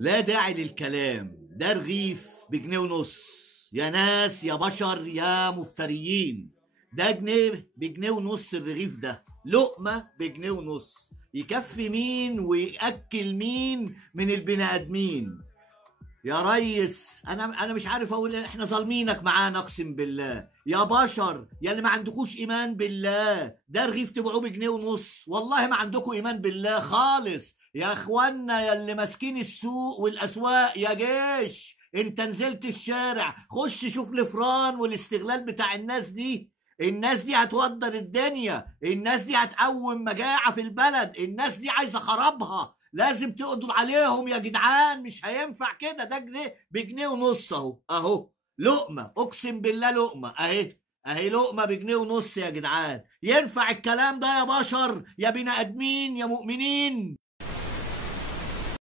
لا داعي للكلام، ده رغيف بجنيه ونص. يا ناس يا بشر يا مفتريين، ده جنيه بجنيه ونص. الرغيف ده لقمة بجنيه ونص، يكفي مين ويأكل مين من البني آدمين؟ يا ريس انا مش عارف اقول إيه. احنا ظالمينك معانا اقسم بالله يا بشر، يا اللي ما عندكوش ايمان بالله. ده رغيف تبيعوه بجنيه ونص، والله ما عندكم ايمان بالله خالص يا اخوانا. يا اللي ماسكين السوق والاسواق يا جيش، انت نزلت الشارع، خش شوف الفران والاستغلال بتاع الناس دي. الناس دي هتودر الدنيا، الناس دي هتقوم مجاعة في البلد، الناس دي عايزة خرابها. لازم تقضوا عليهم يا جدعان، مش هينفع كده. ده جنيه بجنيه ونص اهو اهو، لقمه اقسم بالله لقمه اهي. اهي لقمه بجنيه ونص يا جدعان، ينفع الكلام ده يا بشر يا بني ادمين يا مؤمنين؟